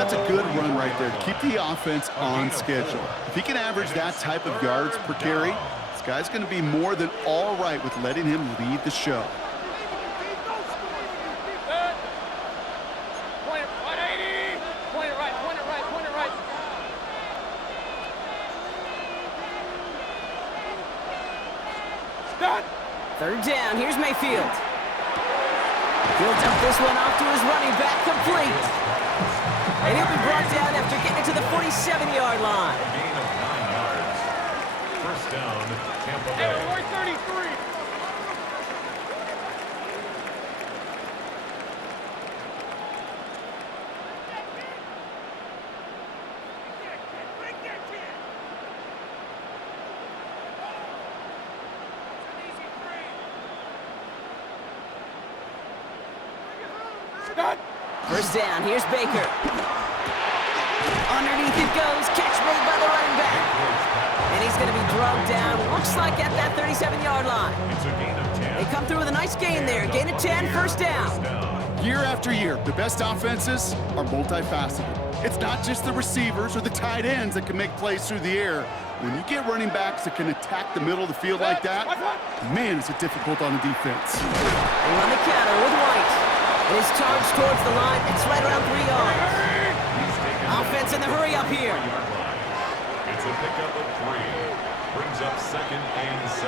that's a good run right there to keep the offense on schedule. If he can average that type of yards per carry, this guy's going to be more than all right with letting him lead the show. Third down, here's Mayfield. He'll dump this one off to his running back, complete. And he'll be brought down after getting to the 47-yard line. Gain of 9 yards. First down, Tampa Bay. 33. First down, here's Baker. Underneath it goes, catch made by the running back. And he's going to be drugged down, looks like at that 37-yard line. It's a gain of 10. They come through with a nice gain there, gain of 10, first down. Year after year, the best offenses are multifaceted. It's not just the receivers or the tight ends that can make plays through the air. When you get running backs that can attack the middle of the field like that, man, is it difficult on the defense. They run the counter with White. And his charge towards the line, it's right around 3 yards. Offense in the hurry up here. It's a pickup of 3. Brings up 2nd and 7.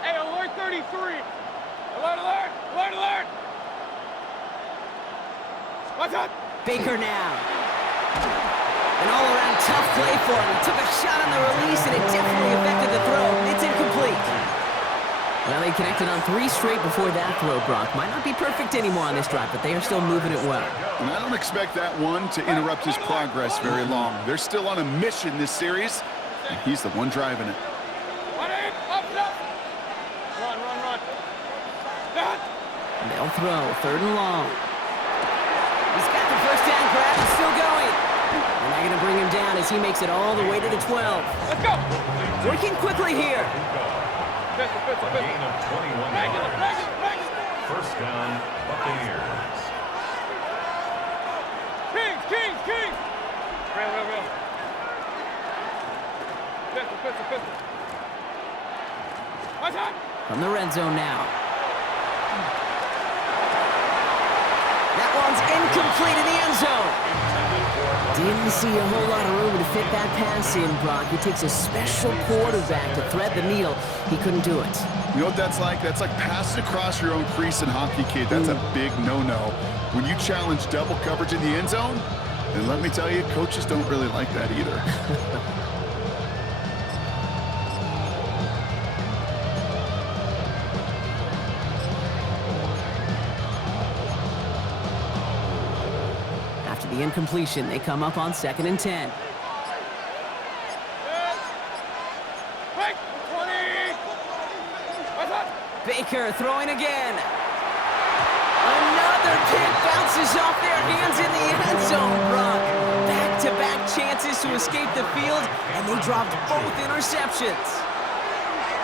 Hey, alert 33. Alert, alert, alert, alert. What's up? Baker now. An all-around tough play for him. He took a shot on the release, and it definitely affected the throw. It's incomplete. Well, they connected on 3 straight before that throw, Brock. Might not be perfect anymore on this drive, but they are still moving it well. And I don't expect that one to interrupt his progress very long. They're still on a mission this series, and he's the one driving it. Run in, up, up. Run, run, run. Done. And they'll throw, 3rd and long. He's got the first down grab, and still going. And they're going to bring him down as he makes it all the way to the 12. Let's go. Working quickly here. A gain of 21 yards. First down, Buccaneers. Kings, Kings, Kings. Real. Pistol. What's up? From the red zone now. That one's incomplete in the end zone. Didn't see a whole lot of room to fit that pass in, Brock. It takes a special quarterback to thread the needle. He couldn't do it. You know what that's like? That's like passing across your own crease in hockey, kid. That's a big no-no. When you challenge double coverage in the end zone, and let me tell you, coaches don't really like that either. After the incompletion, they come up on 2nd and 10. Break, 20. What's up? Baker throwing again. Another pick bounces off their hands in the end zone, Brock. Back-to-back chances to escape the field, and they dropped both interceptions.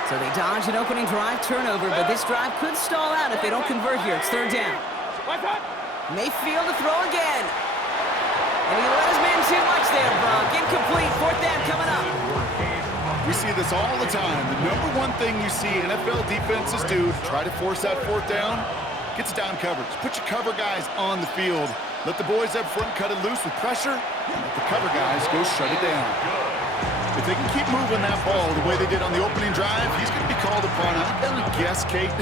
So they dodge an opening drive turnover, but this drive could stall out if they don't convert here. It's 3rd down. What's up? Mayfield to throw again. And he let his man too much there, Brock. Incomplete. 4th down coming up. We see this all the time. The number one thing you see NFL defenses do to try to force that 4th down, gets down coverage. Put your cover guys on the field. Let the boys up front cut it loose with pressure, and let the cover guys go shut it down. If they can keep moving that ball the way they did on the opening drive, he's going to be called upon, I'm going to guess, Kate,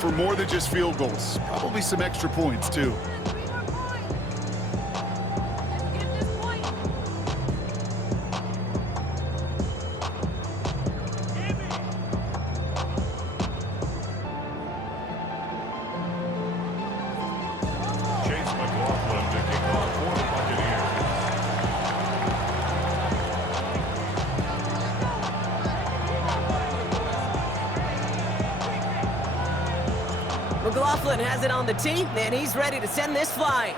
for more than just field goals. Probably some extra points, too. McLaughlin has it on the tee, and he's ready to send this flying.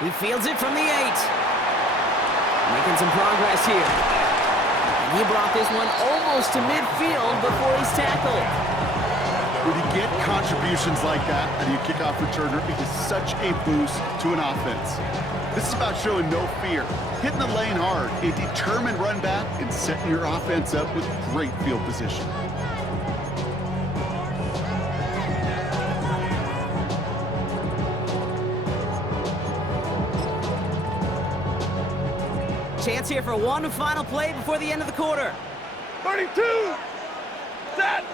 He fields it from the 8. Making some progress here. And he brought this one almost to midfield before he's tackled. When you get contributions like that out of your kickoff returner, it is such a boost to an offense. This is about showing no fear, hitting the lane hard, a determined run back, and setting your offense up with great field position. Chance here for one final play before the end of the quarter. 32! Set!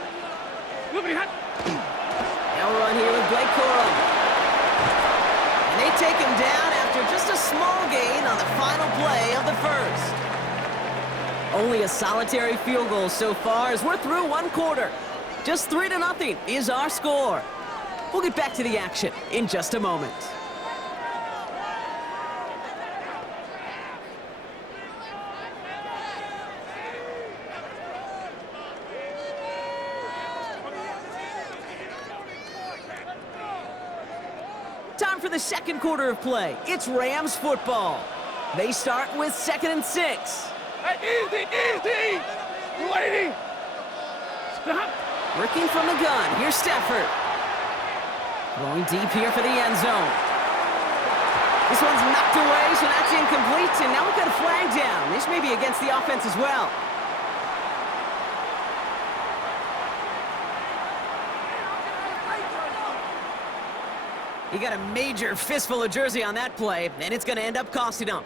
Nobody had... Now run here with Blake Corum. And they take him down after just a small gain on the final play of the first. Only a solitary field goal so far as we're through one quarter. Just 3-0 is our score. We'll get back to the action in just a moment. Time for the second quarter of play. It's Rams football. They start with 2nd and 6. Hey, easy! Lady! Stop! Working from the gun. Here's Stafford. Going deep here for the end zone. This one's knocked away, so that's incomplete. And now we've got a flag down. This may be against the offense as well. He got a major fistful of jersey on that play, and it's going to end up costing him.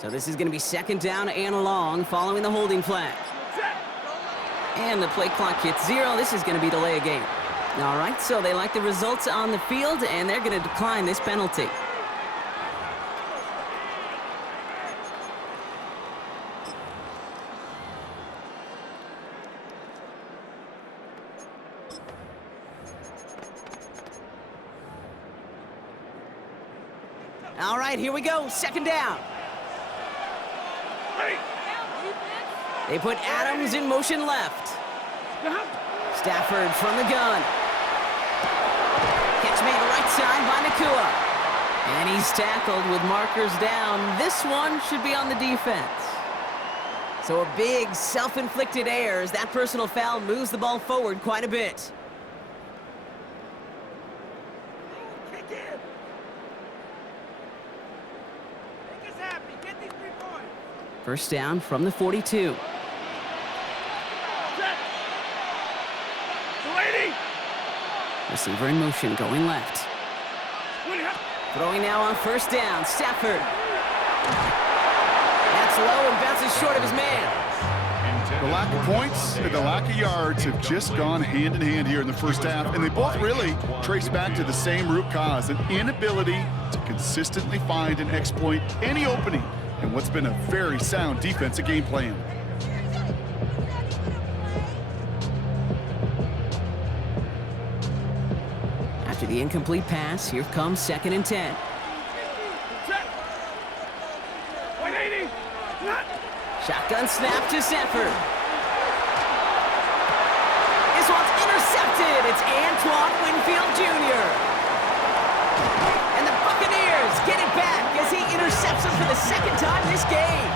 So this is going to be 2nd down and long following the holding flag. And the play clock hits 0. This is going to be delay a game. All right, so they like the results on the field, and they're going to decline this penalty. All right, here we go. 2nd down. They put Adams in motion left. Stafford from the gun. Catch made right side by Nakua. And he's tackled with markers down. This one should be on the defense. So a big self-inflicted error as that personal foul moves the ball forward quite a bit. First down from the 42. Receiver in motion, going left. Throwing now on 1st down, Stafford. That's low and bounces short of his man. The lack of points and the lack of yards have just gone hand in hand here in the first half, and they both really trace back to the same root cause, an inability to consistently find and exploit any opening in what's been a very sound defensive game plan. After the incomplete pass, here comes 2nd and 10. Check. 180. Shotgun snap to Sanford. This one's intercepted. It's Antoine Winfield Jr. And the Buccaneers get it back as he intercepts him for the 2nd time this game.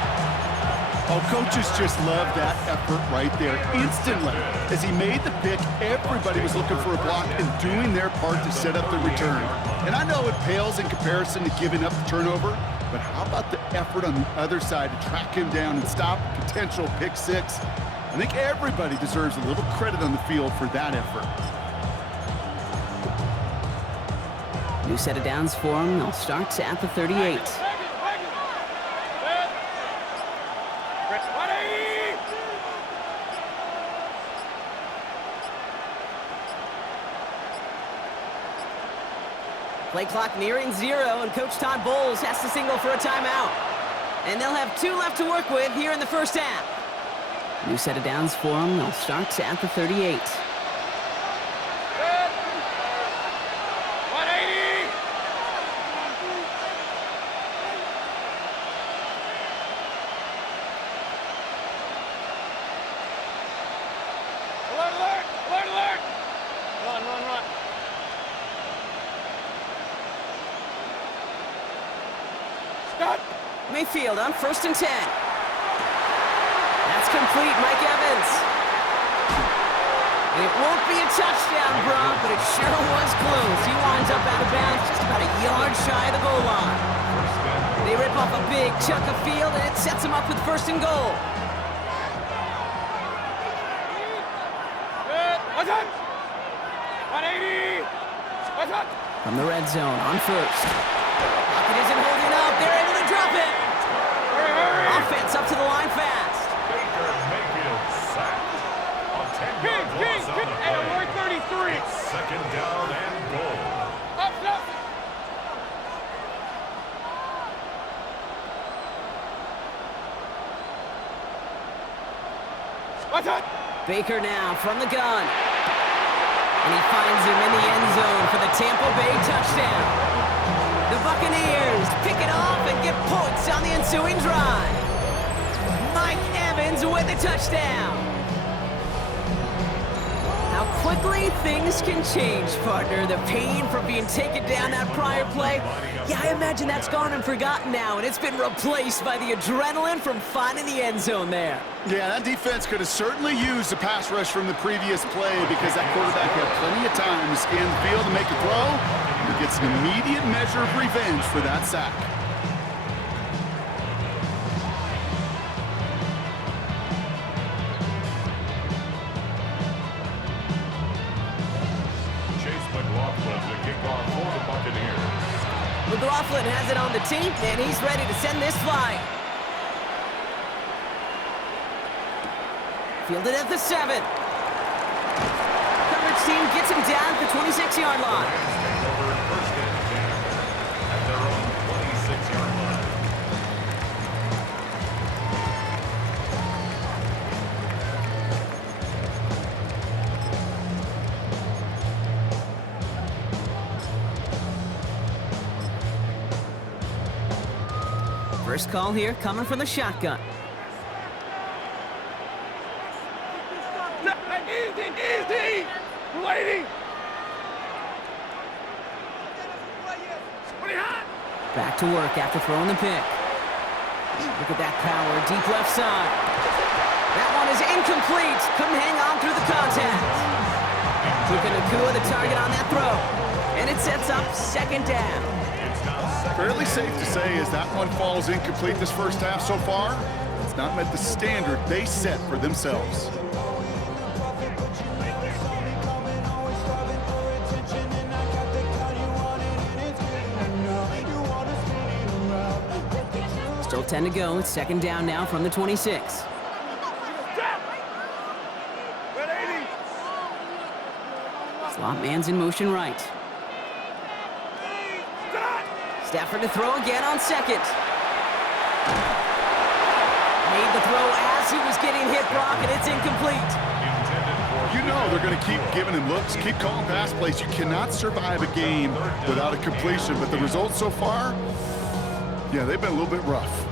Oh, coaches just love that effort right there. Instantly, as he made the pick, everybody was looking for a block and doing their part to set up the return. And I know it pales in comparison to giving up the turnover, but how about the effort on the other side to track him down and stop potential pick six? I think everybody deserves a little credit on the field for that effort. New set of downs for him. They'll start at the 38. Play clock nearing 0, and Coach Todd Bowles has to signal for a timeout. And they'll have 2 left to work with here in the first half. New set of downs for them. They'll start at the 38. 180. Alert, alert, alert, alert. Run, run, run. Stop. Mayfield on 1st and 10. That's complete, Mike Evans. It won't be a touchdown, Brock, but it sure was close. He winds up out of bounds just about a yard shy of the goal line. They rip off a big chunk of field, and it sets them up with 1st and goal. Good. What's up? 180. What's up? From the red zone on 1st. Pocket isn't holding up. They're able to drop it. Hurry, hurry. Offense up to the line fast. Baker Mayfield sacked. A 10-yard loss on the Hey, play. we're 33. It's 2nd down and goal. Up, up. What's up? Baker now from the gun. And he finds him in the end zone for the Tampa Bay touchdown. The Buccaneers pick it off and get points on the ensuing drive. Mike Evans with the touchdown. How quickly things can change, partner. The pain from being taken down that prior play, yeah, I imagine that's gone and forgotten now, and it's been replaced by the adrenaline from finding the end zone there. Yeah, that defense could have certainly used the pass rush from the previous play because that quarterback had plenty of time to scan the field and make a throw. He gets an immediate measure of revenge for that sack. Chase McLaughlin to kick off for the Buccaneers. McLaughlin has it on the team, and he's ready to send this flying. Fielded at the 7. Coverage team gets him down at the 26-yard line. Take over 1st and 10 at their own 26-yard line. First call here coming from the shotgun. Easy, easy. Waiting. 20 hot. Back to work after throwing the pick. Look at that power, deep left side. That one is incomplete. Couldn't hang on through the contact. Puka Nacua the target on that throw. And it sets up 2nd down. Fairly safe to say as that one falls incomplete this first half so far, it's not met the standard they set for themselves. Still 10 to go. It's 2nd down now from the 26. Slot man's in motion right. Stafford to throw again on 2nd. Made the throw as he was getting hit, Brock, and it's incomplete. You know know they're going to keep giving him looks, keep calling pass plays. You cannot survive a game without a completion, but the results so far, yeah, they've been a little bit rough.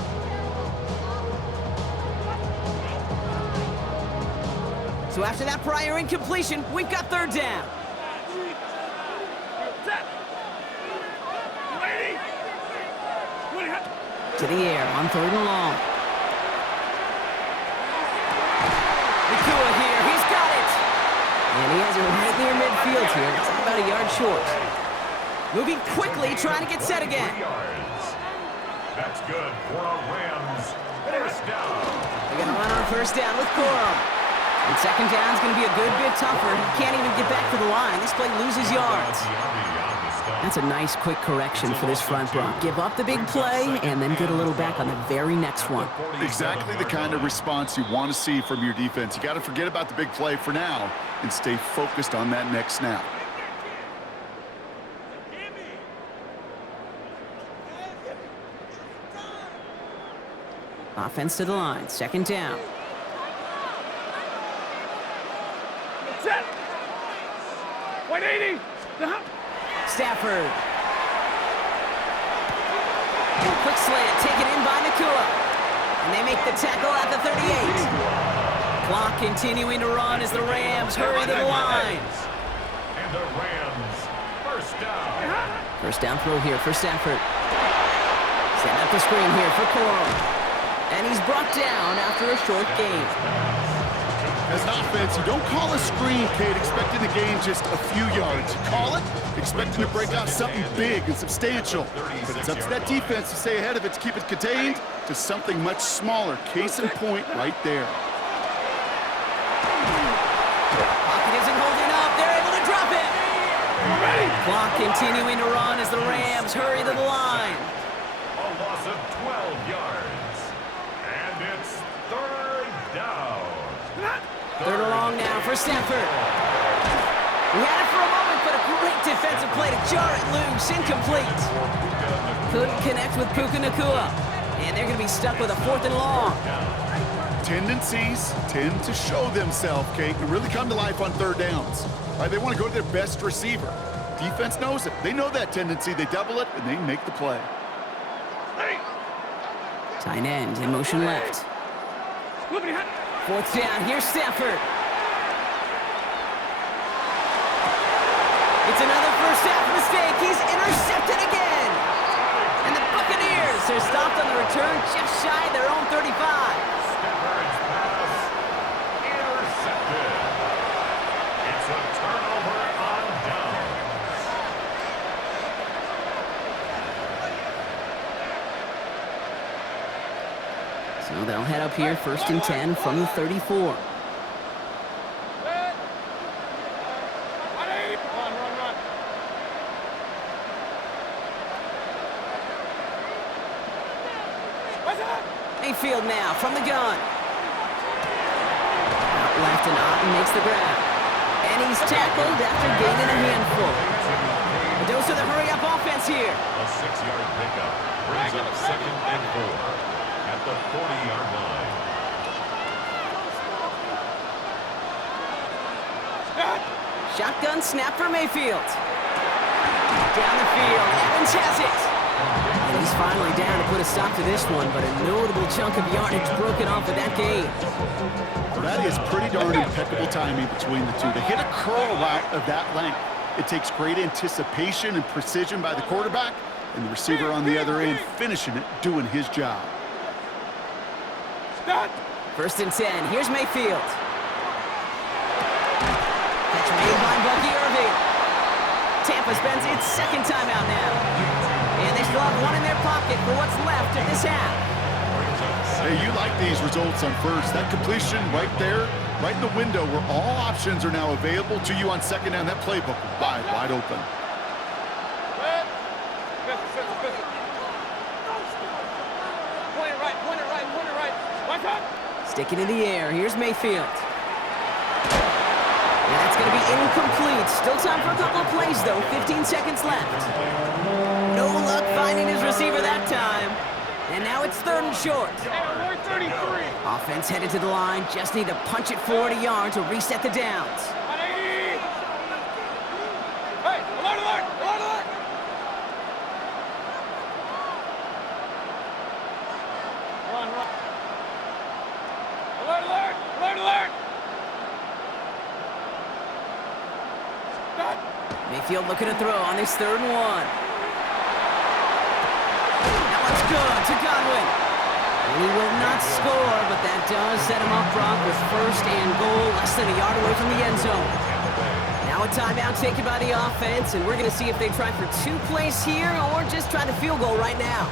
So after that prior incompletion, we've got third down. To the air on third and long. Nakua here, he's got it! And he has it right near midfield here. It's about a yard short. Moving quickly, trying to get set again. 3 yards. That's good for a Rams first down. They're going to run on first down with Corum. And second down is going to be a good bit tougher. He can't even get back to the line. This play loses yards. That's a nice, quick correction for this front block. Give up the big play and then get a little back on the very next one. Exactly the kind of response you want to see from your defense. You got to forget about the big play for now and stay focused on that next snap. Offense to the line, second down. Set. 180. Stafford. Quick slant, taken in by Nakua. And they make the tackle at the 38. Clock continuing to run as the Rams hurry to the line. And the Rams first down. First down throw here for Stafford. Setting up the screen here for Corum. And he's brought down after a short gain. As an offense, you don't call a screen, Kate, expecting to gain just a few yards. You call it expecting to break out something big and substantial. But it's up to that defense to stay ahead of it, to keep it contained to something much smaller. Case in point right there. Pocket isn't holding up. They're able to drop it. Clock continuing to run as the Rams hurry to the line. A loss of 12 yards. And it's third down. Third and long now for Stafford. We had it for a moment, but a great defensive play to jar it loose. Incomplete. Couldn't connect with Puka Nakua. And they're going to be stuck with a fourth and long. Tendencies tend to show themselves, Kate, and really come to life on third downs. Right? They want to go to their best receiver. Defense knows it. They know that tendency. They double it, and they make the play. Tight end in motion left. Fourth down, here's Stafford. It's another first half mistake. He's intercepted again. And the Buccaneers are stopped on the return just shy of their own 35. Stafford's pass intercepted. It's a turnover on downs. So they'll head up here, first and 10 from the 34. Run. Mayfield now from the gun. Out left and Otten makes the grab. And he's tackled after gaining a handful. A dose of the hurry-up offense here. A 6-yard pickup brings up second and 4 at the 40-yard line. Shotgun snap for Mayfield. Down the field, Evans has it. And he's finally down to put a stop to this one, but a notable chunk of yardage broken off of that game. That is pretty darn impeccable timing between the two. To hit a curl route of that length, it takes great anticipation and precision by the quarterback, and the receiver on the other end finishing it, doing his job. First and 10, here's Mayfield. Catch made by Bucky Irving. Tampa spends its second timeout now. And they still have one in their pocket for what's left of this half. Hey, you like these results on first. That completion right there, right in the window where all options are now available to you on second down. That playbook wide open. Point it right. Watch out. Stick it in the air. Here's Mayfield. And that's going to be incomplete. Still time for a couple of plays, though. 15 seconds left. No luck finding his receiver that time. And now it's third and short. 33. Offense headed to the line. Just need to punch it forward a yard to reset the downs. Mayfield looking to throw on this 3rd and 1. That one's good to Godwin. He will not score, but that does set him up, Brock, with 1st and goal, less than a yard away from the end zone. Now a timeout taken by the offense, and we're going to see if they try for 2 plays here or just try the field goal right now.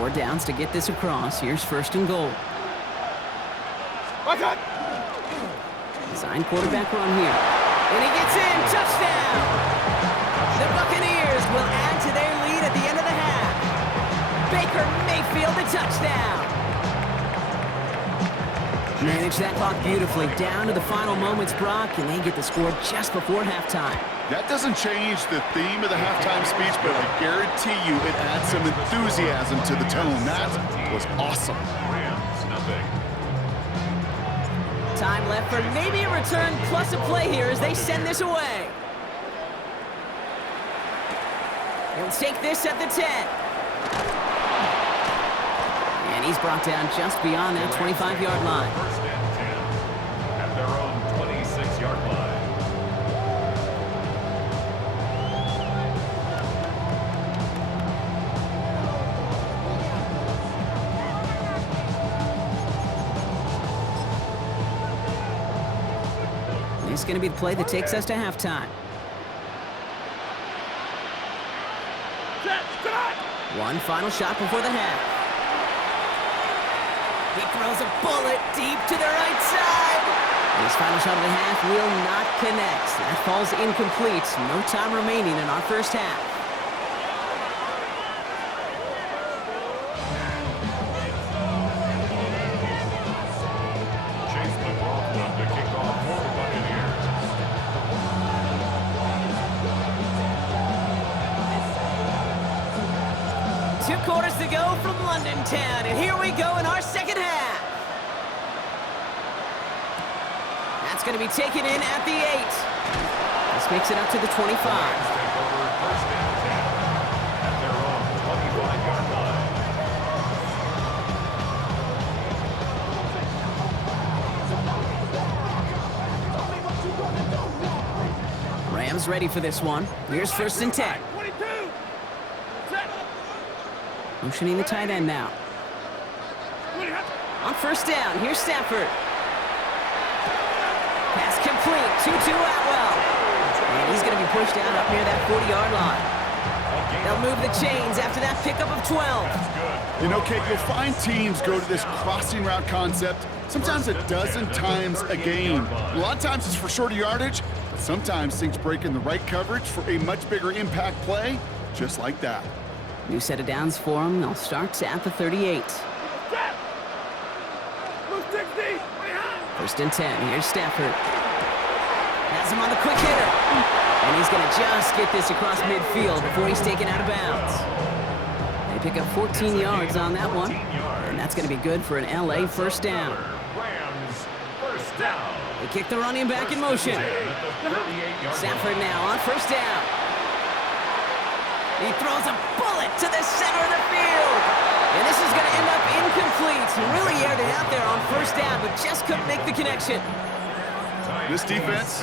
4 downs to get this across. Here's 1st and goal. Design quarterback run here. And he gets in. Touchdown! The Buccaneers will add to their lead at the end of the half. Baker Mayfield a touchdown. Manage that clock beautifully down to the final moments, Brock, and they get the score just before halftime. That doesn't change the theme of the halftime speech, but I guarantee you it adds some enthusiasm to the tone. That was awesome. Rams, nothing. Time left for maybe a return plus a play here as they send this away. He'll take this at the 10. And he's brought down just beyond that 25-yard line. 1st and 10 at their own 26-yard line. This is going to be the play that takes us to halftime. One final shot before the half. He throws a bullet deep to the right side. His final shot of the half will not connect. That falls incomplete. No time remaining in our 1st half. Chase McLaughlin to kick off for the Buccaneers. Two quarters to go from London Town, and here we go in our 2nd half. That's going to be taken in at the 8. This makes it up to the 25. Take over 1st and 10 at their own 25-yard line. Rams ready for this one. Here's 1st and 10. Motioning the tight end now. On 1st down, here's Stafford. Pass complete, 2-2 Atwell. And he's going to be pushed out up near that 40-yard line. They'll move the chains after that pickup of 12. You know, Kate, you'll find teams go to this crossing route concept sometimes a dozen times a game. A lot of times it's for shorter yardage, but sometimes things break in the right coverage for a much bigger impact play, just like that. New set of downs for them. They'll start at the 38. 1st and 10. Here's Stafford. Has him on the quick hitter. And he's going to just get this across midfield before he's taken out of bounds. They pick up 14 yards on that one. And that's going to be good for an LA 1st down. Rams, 1st down. They kick the running back in motion. Stafford now on 1st down. He throws a bullet to the center of the field. And this is going to end up incomplete. He really aired it out there on 1st down, but just couldn't make the connection. This defense,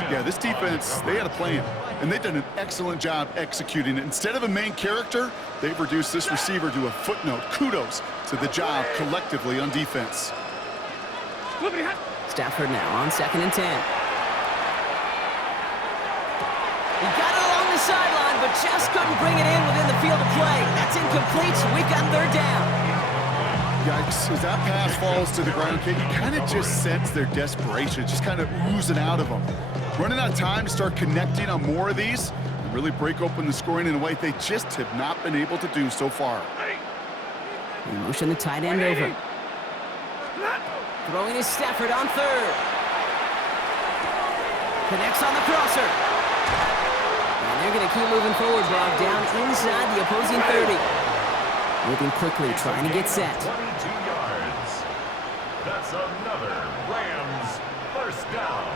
they had a plan. And they've done an excellent job executing it. Instead of a main character, they've reduced this receiver to a footnote. Kudos to the job collectively on defense. Stafford now on 2nd and 10. He got it along the sideline, but just couldn't bring it in within the field of play. That's incomplete, so we've got 3rd down. Yikes, as that pass falls to the ground, Kate, you kind of just sense their desperation, just kind of oozing out of them. Running out of time to start connecting on more of these and really break open the scoring in a way they just have not been able to do so far. He motion the tight end over. Throwing is Stafford on 3rd. Connects on the crosser. And they're going to keep moving forward, Brock, down inside the opposing 30. Moving quickly, trying to get set. 22 yards. That's another Rams 1st down.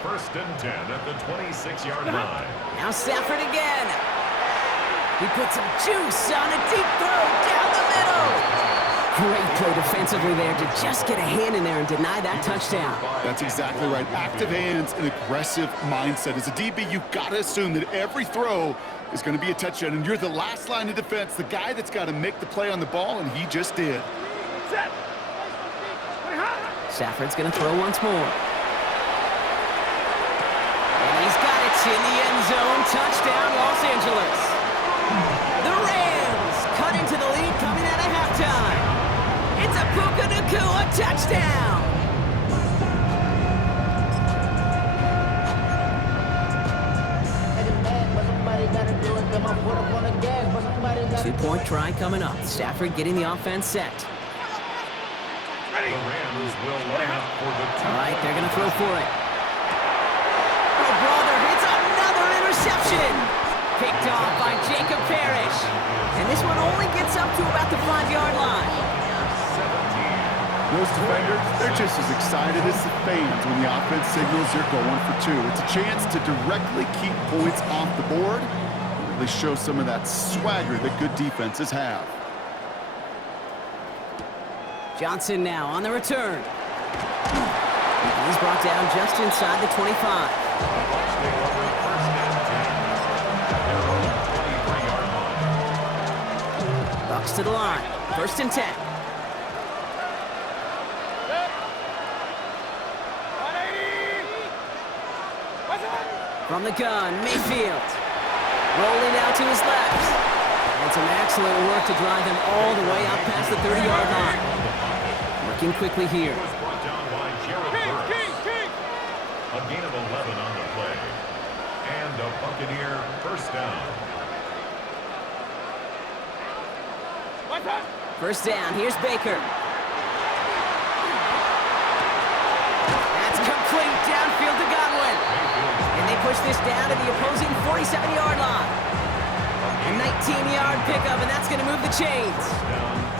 1st and 10 at the 26-yard line. Now Stafford again. He puts some juice on a deep throw down the middle. Great play defensively there to just get a hand in there and deny that touchdown. That's exactly right. Active hands and aggressive mindset. As a DB, you've got to assume that every throw is going to be a touchdown, and you're the last line of defense, the guy that's got to make the play on the ball, and he just did. Stafford's going to throw once more. And he's got it in the end zone. Touchdown, Los Angeles. The Rams cut into the lead coming out of halftime. It's a Puka Nacua touchdown. 2-point try coming up. Stafford getting the offense set. The Rams will line up for the two. All right, they're going to throw for it. Oh, brother, it's another interception. Picked off by Jacob Parrish. And this one only gets up to about the 5-yard line. Those defenders, they're just as excited as the fans when the offense signals they're going for two. It's a chance to directly keep points off the board. Really show some of that swagger that good defenses have. Johnson now on the return. He's brought down just inside the 25. Bucks to the line. 1st and 10. From the gun, Mayfield. Rolling out to his left. And some excellent work to drive him all the way out past the 30-yard line. Working quickly here. Was brought down by Jared Burks. A gain of 11 on the play. And a Buccaneer 1st down. 1st down, here's Baker. That's complete downfield to Godwin. And they push this down to the opposing 47-yard line. A 19-yard pickup, and that's going to move the chains.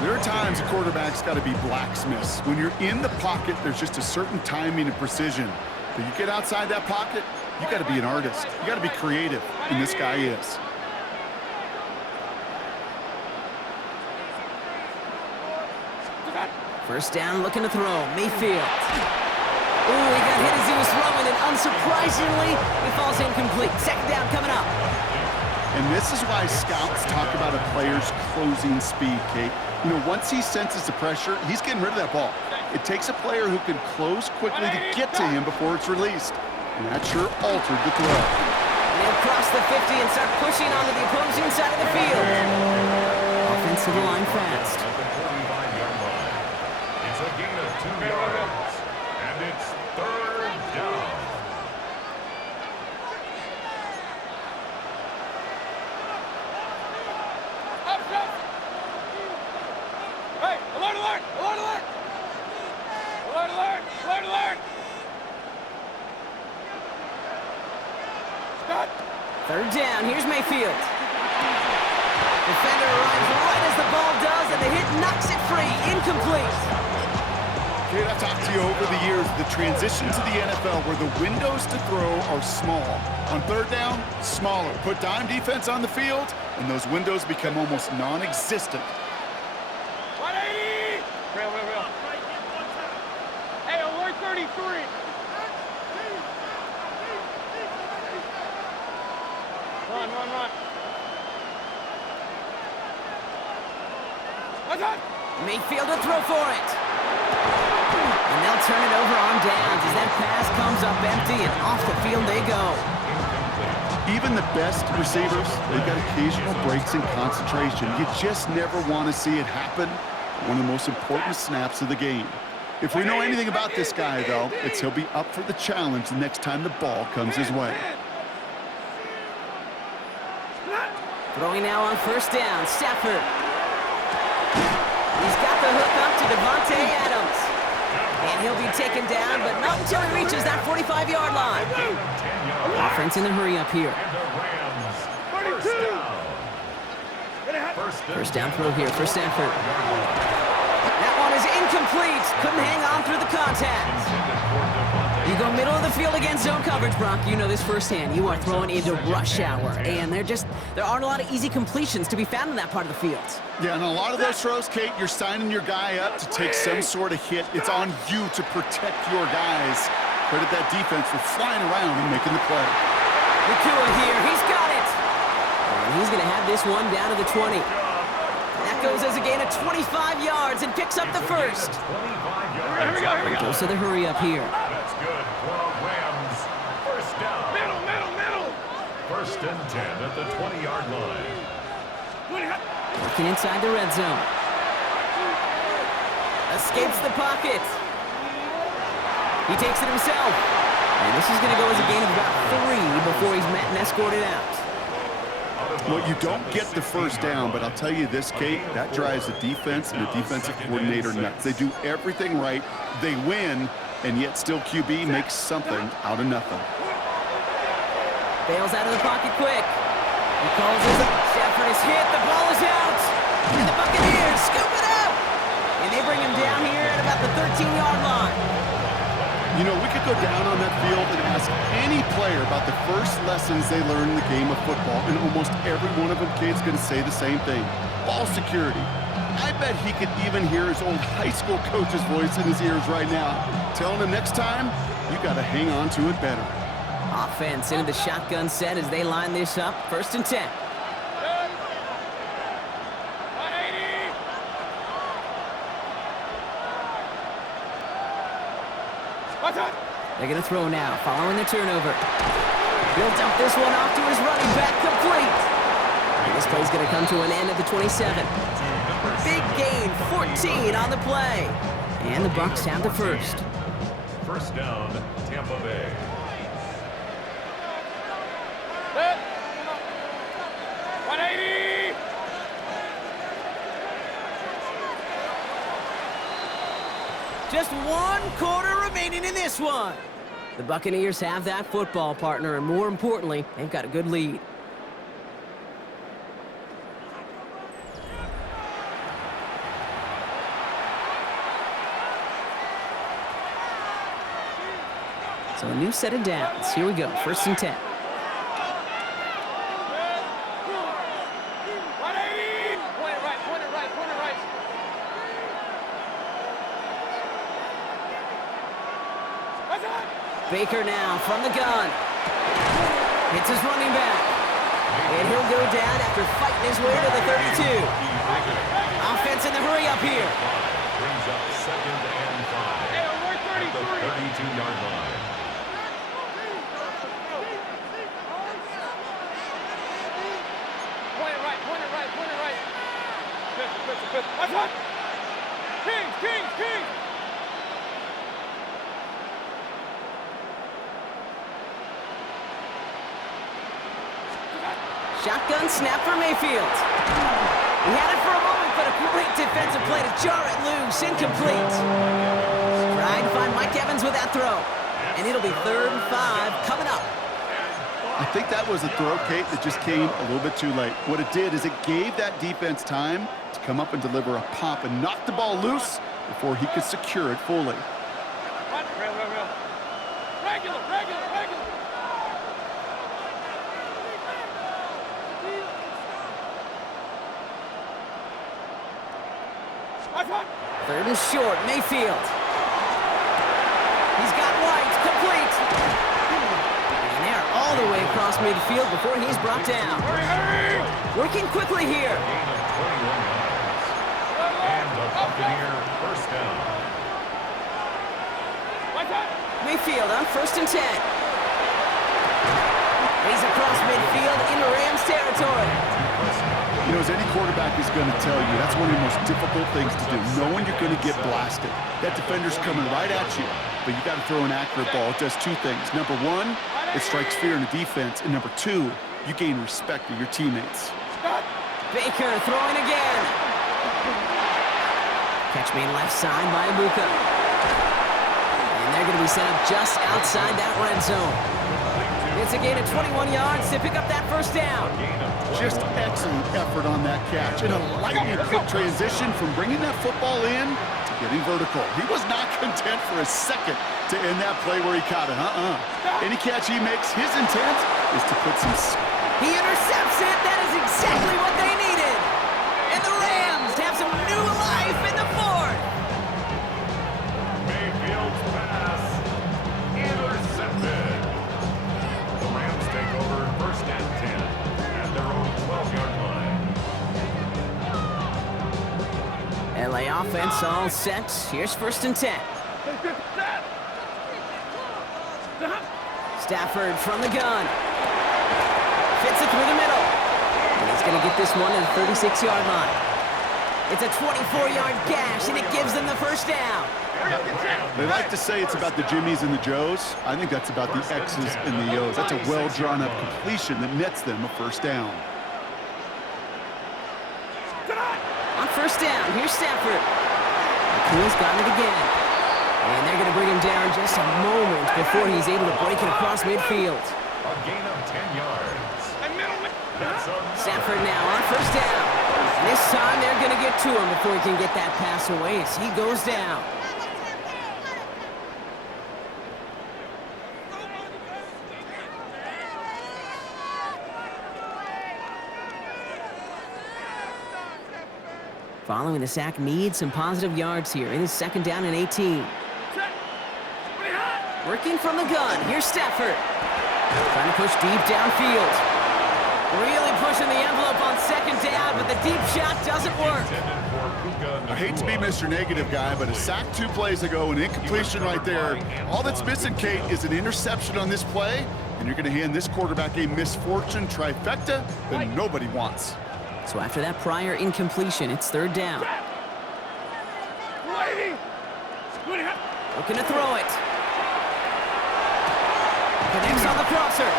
There are times a quarterback's got to be blacksmiths. When you're in the pocket, there's just a certain timing and precision. But you get outside that pocket, you got to be an artist. You got to be creative, and this guy is. First down, looking to throw. Mayfield. Ooh, he got hit as he was throwing, and unsurprisingly, he falls incomplete. 2nd down coming up. And this is why scouts talk about a player's closing speed, Kate. You know, once he senses the pressure, he's getting rid of that ball. It takes a player who can close quickly to get to him before it's released. And that sure altered the throw. And he'll cross the 50 and start pushing onto the opposing side of the field. Offense to the line fast. At the 45-yard line. It's a gain of 2 yards. And it's 3rd down. Hey, alert, alert, alert, alert! Alert, alert, alert, alert! Stop! 3rd down, here's Mayfield. Defender arrives right as the ball does, and the hit knocks it free. Incomplete. Kate, I've talked to you over the years, the transition to the NFL where the windows to throw are small. On 3rd down, smaller. Put dime defense on the field, and those windows become almost non-existent. 180! Real, real, real. Hey, alert 33! Run, run, run. What's that? Mayfield to throw for it. And they'll turn it over on downs as that pass comes up empty, and off the field they go. Even the best receivers, they've got occasional breaks in concentration. You just never want to see it happen. One of the most important snaps of the game. If we know anything about this guy, though, it's he'll be up for the challenge the next time the ball comes his way. Throwing now on 1st down, Stafford. He's got the hook up to Devontae Adams. And he'll be taken down, but not until he reaches that 45-yard line. Offense in the hurry up here. First down throw here for Stafford. That one is incomplete. Couldn't hang on through the contact. You go middle of the field against zone coverage, Brock. You know this firsthand. You are throwing into rush hour, and there aren't a lot of easy completions to be found in that part of the field. Yeah, and a lot of those throws, Kate, you're signing your guy up to take some sort of hit. It's on you to protect your guys. Credit that defense for flying around and making the play. Nakua here, he's got it! And he's gonna have this one down to the 20. That goes as a gain of 25 yards and picks up the first. 25 yards. Here we go. Goes to the hurry up here. That's good for a Rams. First down. Middle. First and 10 at the 20-yard line. Working inside the red zone. Escapes the pocket. He takes it himself. And this is going to go as a gain of about 3 before he's met and escorted out. Well, you don't get the first down, but I'll tell you this, Kate, that drives the defense and the defensive coordinator nuts. They do everything right, they win, and yet still QB makes something out of nothing. Bails out of the pocket quick. He calls it. Stafford is hit. The ball is out. And the Buccaneers scoop it up. And they bring him down here at about the 13-yard line. You know, we could go down on that field and ask any player about the first lessons they learned in the game of football, and almost every one of them kids going to say the same thing. Ball security. I bet he could even hear his old high school coach's voice in his ears right now, telling him next time, you got to hang on to it better. Offense into the shotgun set as they line this up. First and 10. 180. What's up? They're going to throw now, following the turnover. He'll dump this one off to his running back, complete. And this play's going to come to an end at the 27. Big gain, 14 on the play. And the Bucs have the first. First down, Tampa Bay. Set. 180. Just 1 quarter remaining in this one. The Buccaneers have that football, partner, and more importantly, they've got a good lead. So a new set of downs. Here we go, first and 10. 180. Point it right. What's up? Baker now from the gun. Hits his running back. And he'll go down after fighting his way to the 32. Offense in the hurry up here. Brings up second and 5. Hey, we're At the 33. 32-yard line. Point it right. Good. What's up? Kings. Shotgun snap for Mayfield. He had it for a moment, but a great defensive play to jar it loose. Incomplete. Trying to find Mike Evans with that throw. And it'll be 3rd and 5 coming up. I think that was a throw, Kate, that just came a little bit too late. What it did is it gave that defense time to come up and deliver a pop and knock the ball loose before he could secure it fully. Real. Regular. What's up? 3rd and short, Mayfield. He's got White, complete. And they're all the way across midfield before he's brought down. Hurry! Working quickly here. Gain of 21 yards. And the Buccaneer first down. What's up? Mayfield on 1st and 10. He's across midfield into Rams territory. You know, as any quarterback is going to tell you, that's one of the most difficult things to do, knowing you're going to get blasted. That defender's coming right at you, but you got to throw an accurate ball. It does 2 things. Number 1, it strikes fear in the defense, and number 2, you gain respect of your teammates. Baker throwing again. Catch made left side by Ibuka. And they're going to be set up just outside that red zone. It's a gain of 21 yards to pick up that first down. Just excellent effort on that catch, and a lightning quick transition from bringing that football in to getting vertical. He was not content for a second to end that play where he caught it. Any catch he makes, his intent is to put some... He intercepts it. That is exactly what they needed. And the Rams have some new life in the fourth. Mayfield's pass intercepted. The Rams take over 1st and 10 at their own 12-yard line. LA offense all set. Here's 1st and 10. Stafford from the gun. Fits it through the middle. And he's going to get this one at the 36-yard line. It's a 24-yard gash, and it gives them the first down. They like to say it's about the Jimmies and the Joes. I think that's about the X's and the O's. That's a well-drawn-up completion that nets them a first down. On 1st down, here's Stafford. McCool's got it again. And they're going to bring him down just a moment before he's able to break it across midfield. A gain of 10 yards. Stafford now on 1st down. And this time they're going to get to him before he can get that pass away as he goes down. Following the sack, needs some positive yards here. It is 2nd down and 18. Working from the gun, here's Stafford. Trying to push deep downfield. Really pushing the envelope on 2nd down, but the deep shot doesn't work. I hate to be Mr. Negative guy, but a sack 2 plays ago, an incompletion right there. All that's missing, Kate, is an interception on this play, and you're going to hand this quarterback a misfortune trifecta that nobody wants. So after that prior incompletion, it's 3rd down. Looking to throw it. Connects on the crosser.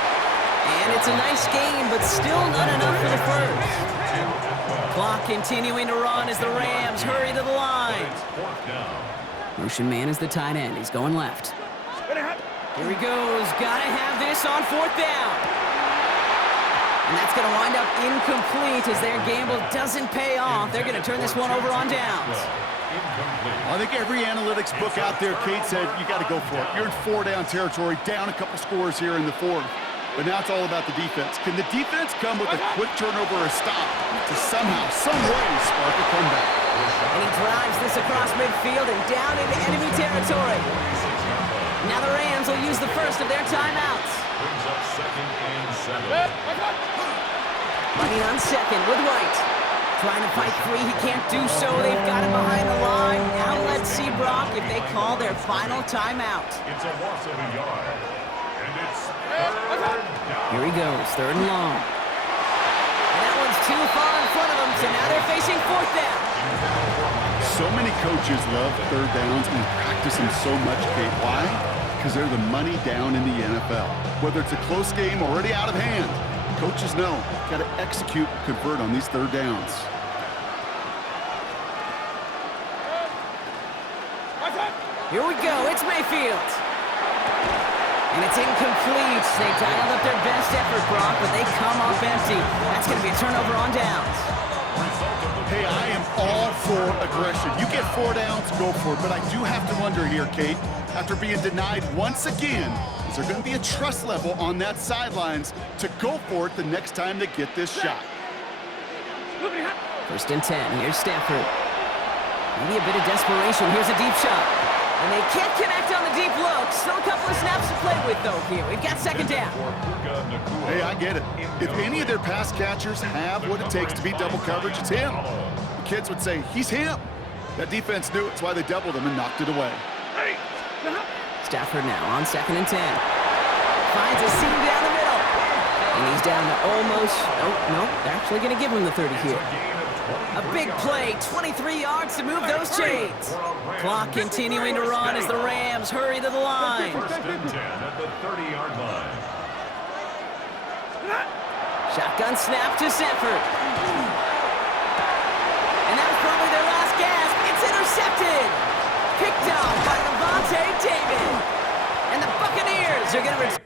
And it's a nice gain, but still not enough for the first. Clock continuing to run as the Rams hurry to the line. Motion man is the tight end. He's going left. Here he goes. Gotta have this on 4th down. And that's going to wind up incomplete as their gamble doesn't pay off. They're going to turn this one over on downs. I think every analytics book out there, Kate, said you got to go for it. You're in 4-down territory, down a couple scores here in the 4th. But now it's all about the defense. Can the defense come with a quick turnover or a stop to somehow, some way, spark a comeback? And he drives this across midfield and down into enemy territory. Now the Rams will use the first of their timeouts. Brings up 2nd and 7. Running on 2nd with White. Trying to fight free, he can't do so. They've got him behind the line. Now let's see, Brock, if they call their final timeout. It's a loss of a yard. And it's 3rd down. Here he goes, 3rd and long. And that one's too far in front of them, so now they're facing 4th down. So many coaches love 3rd downs and practice them so much, Kate. Why? Because they're the money down in the NFL. Whether it's a close game already out of hand, coaches know, got to execute and convert on these 3rd downs. Here we go, it's Mayfield. And it's incomplete. They dialed up their best effort, Brock, but they come up empty. That's going to be a turnover on downs. Hey, I am all for aggression. You get 4 downs, go for it. But I do have to wonder here, Kate, after being denied once again, is there going to be a trust level on that sidelines to go for it the next time they get this shot? 1st and 10, here's Stafford. Maybe a bit of desperation. Here's a deep shot. And they can't connect on the deep look. Still a couple of snaps to play with, though, here. We've got 2nd down. Hey, I get it. If any of their pass catchers have what it takes to beat double coverage, it's him. The kids would say, he's him. That defense knew it's why they doubled him and knocked it away. Stafford now on 2nd and 10. Finds a seam down the middle. And he's down to almost... No, they're actually going to give him the 30 here. A big play, 23 yards to move those chains. Clock continuing to run as the Rams hurry to the line. 1st and 10 at the 30-yard line. Shotgun snap to Stafford. And that was probably their last gasp. It's intercepted. Picked off by Levante David. And the Buccaneers are going to...